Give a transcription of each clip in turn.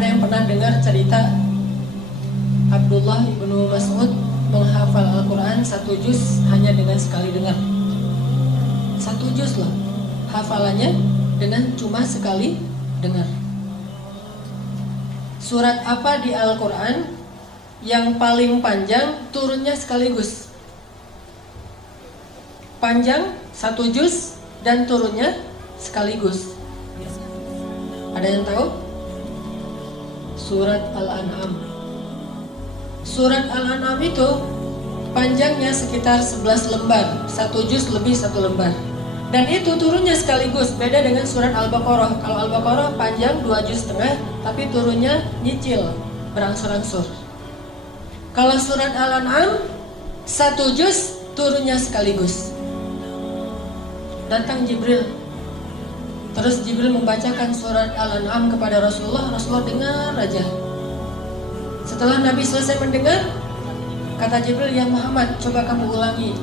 ada yang pernah dengar cerita Abdullah ibnu Mas'ud menghafal Al-Quran 1 juz hanya dengan sekali dengar? 1 juz loh hafalannya dengan cuma sekali dengar. Surat apa di Al-Quran yang paling panjang turunnya sekaligus? Panjang 1 juz dan turunnya sekaligus. Ada yang tahu? Surat Al-An'am. Surat Al-An'am itu panjangnya sekitar 11 lembar, 1 juz lebih 1 lembar. Dan itu turunnya sekaligus, beda dengan surat Al-Baqarah. Kalau Al-Baqarah panjang 2 juz setengah, tapi turunnya nyicil, berangsur-angsur. Kalau surat Al-An'am 1 juz turunnya sekaligus. Datang Jibril, terus Jibril membacakan surat Al-An'am kepada Rasulullah. Rasulullah dengar aja. Setelah Nabi selesai mendengar, kata Jibril, ya Muhammad, coba kamu ulangi.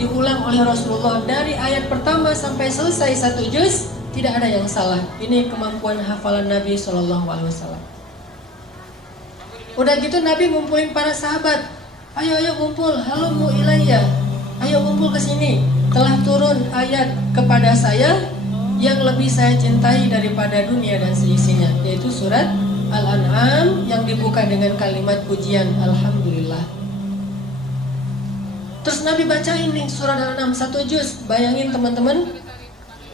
Diulang oleh Rasulullah dari ayat pertama sampai selesai 1 juz, tidak ada yang salah. Ini kemampuan hafalan Nabi SAW. Udah gitu Nabi ngumpulin para sahabat. Ayo kumpul, halumu ilayya. Ayo kumpul ke sini. Telah turun ayat kepada saya yang lebih saya cintai daripada dunia dan seisinya, yaitu surat Al-An'am yang dibuka dengan kalimat pujian Alhamdulillah. Terus Nabi bacain nih surat Al-An'am 1 juz. Bayangin teman-teman,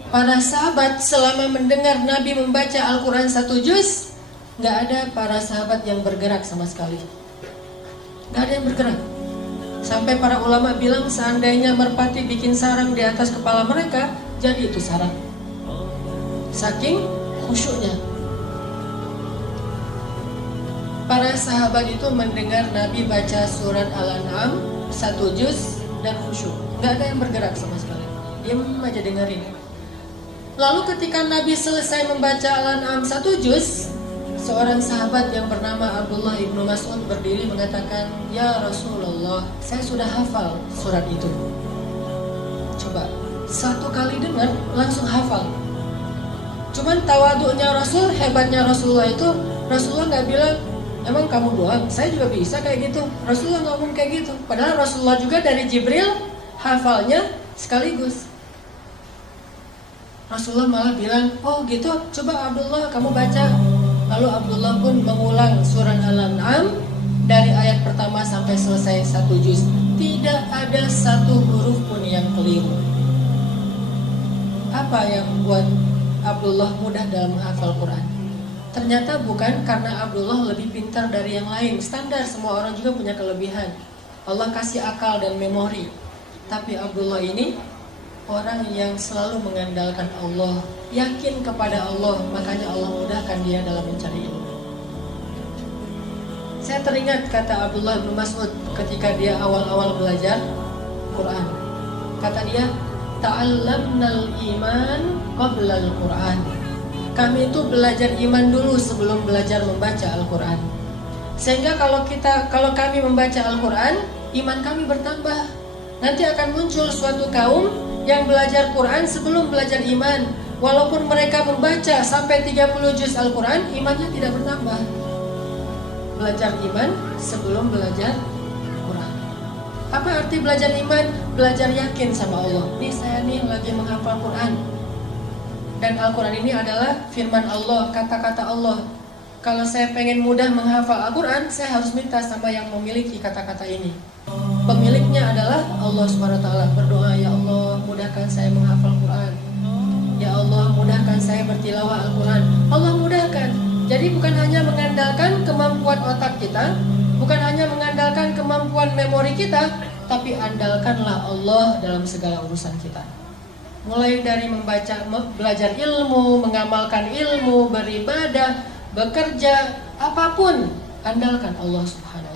para sahabat selama mendengar Nabi membaca Al-Quran 1 juz, gak ada para sahabat yang bergerak sama sekali. Gak ada yang bergerak. Sampai para ulama bilang seandainya merpati bikin sarang di atas kepala mereka, jadi itu sarang. Saking khusyuknya. Para sahabat itu mendengar Nabi baca surat Al-An'am 1 juz dan khusyuk. Gak ada yang bergerak sama sekali. Diam aja dengerin. Lalu ketika Nabi selesai membaca Al-An'am 1 juz, seorang sahabat yang bernama Abdullah ibnu Mas'ud berdiri mengatakan, ya Rasulullah, saya sudah hafal surat itu. Coba, 1 kali dengar langsung hafal. Cuman tawaduknya Rasul, hebatnya Rasulullah itu, Rasulullah gak bilang, emang kamu doang? Saya juga bisa kayak gitu. Rasulullah ngomong kayak gitu. Padahal Rasulullah juga dari Jibril hafalnya sekaligus. Rasulullah malah bilang, oh gitu, coba Abdullah kamu baca. Lalu Abdullah pun mengulang surat Al-An'am dari ayat pertama sampai selesai 1 juz. Tidak ada 1 huruf pun yang keliru. Apa yang membuat Abdullah mudah dalam menghafal Quran? Ternyata bukan karena Abdullah lebih pintar dari yang lain. Standar, semua orang juga punya kelebihan. Allah kasih akal dan memori. Tapi Abdullah ini orang yang selalu mengandalkan Allah, yakin kepada Allah, makanya Allah mudahkan dia dalam mencari ilmu. Saya teringat kata Abdullah bin Mas'ud ketika dia awal-awal belajar Quran. Kata dia, ta'allamnal iman qabla al-Quran. Kami itu belajar iman dulu sebelum belajar membaca Al-Quran. Sehingga kalau kami membaca Al-Quran, iman kami bertambah. Nanti akan muncul suatu kaum yang belajar Quran sebelum belajar iman. Walaupun mereka membaca sampai 30 juz Al-Quran, imannya tidak bertambah. Belajar iman sebelum belajar Quran. Apa arti belajar iman? Belajar yakin sama Allah. Nih saya nih lagi menghafal Quran. Dan Al-Quran ini adalah firman Allah, kata-kata Allah. Kalau saya pengen mudah menghafal Al-Quran, saya harus minta sama yang memiliki kata-kata ini. Pemiliknya adalah Allah SWT. Berdoa, ya Allah mudahkan saya menghafal Quran. Ya Allah mudahkan saya bertilawah Al-Quran. Allah mudahkan. Jadi bukan hanya mengandalkan kemampuan otak kita, bukan hanya mengandalkan kemampuan memori kita, tapi andalkanlah Allah dalam segala urusan kita. Mulai dari membaca, belajar ilmu, mengamalkan ilmu, beribadah, bekerja, apapun, andalkan Allah Subhanahu.